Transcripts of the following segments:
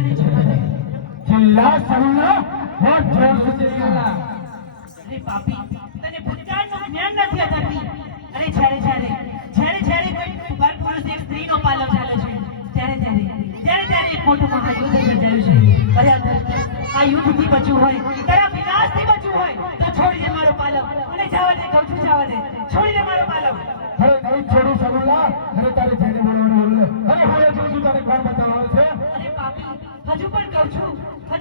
મને જવા દે. चिल्ला सरुला बहुत जोर से चिल्ला. અરે પાપી તને ભૂતકાળનું જ્ઞાન નથી અધરતી. અરે જ્યારે કોઈ પર પુરુષ એક સ્ત્રીનો પાલવ ચાલે છે ત્યારે એક મોટું મહાયુદ્ધ સર્જાયું છે. અરે અધરતી આ યુદ્ધથી બચવું હોય તારા વિનાશથી બચવું હોય તો છોડી દે મારો પાલવ અને જવા દે કહું છું જવા દે છોડી દે મારો પાલવ. अरे नहीं छोड़ू सरुला अरे तारे जेने बोल अरे हो जो तारे कौन बतावा छे. અરે પાપી હજુ પણ કહું છું કે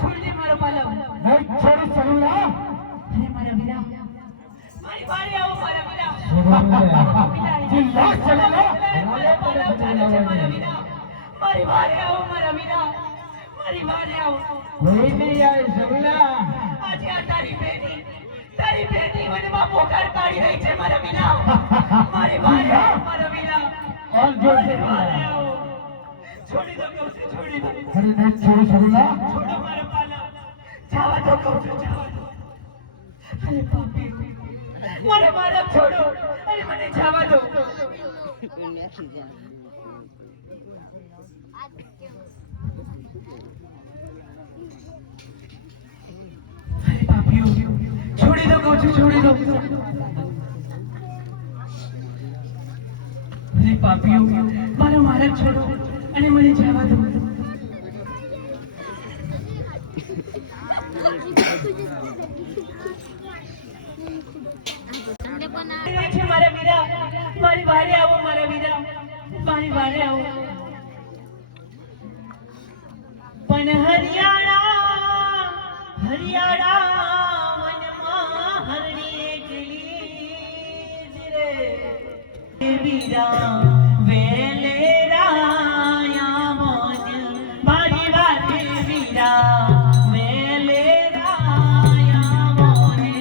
છોડી દે મારો પાલવ. नहीं छोड़ू सरुला. અરે મારા વીરા મારી વાડી આવો મારા વીરા. चिल्ला सरुला મારો પાલવ ચાલે છે મારા વીરા. મારી વાડી આવો મારા વીરા. મારી વાડી આવો. कोई नहीं आए सरुला. આજે આ તારી બેટી મને માં પોકાર પાડી રહી છે મારા વીરા. મારી વાડી આવો મારા વીરા. और जोर से વાડી આવો. છોડી દો કહું છું છોડી દો. अरे नहीं छोड़ू सरुला. છોડો મારો પાલવ. જવા દો કહું છું જવા દો. અરે પાપી મને મારા છોડો અને મને જવા દો. અરે પાપીઓ છોડી દો કહું છું છોડી દો. અરે પાપીઓ મારા છોડો અને મને જવા દો. મારા વીરા મારી વારે આવો મારા વીરા. મારી વારે આવો. પણ હરિયાળા વનમાં હરણી એકલી જ રે વીરા વેલે રાયા મોન મારી વારે વીરા વેલે રાયા મોને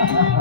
Hey,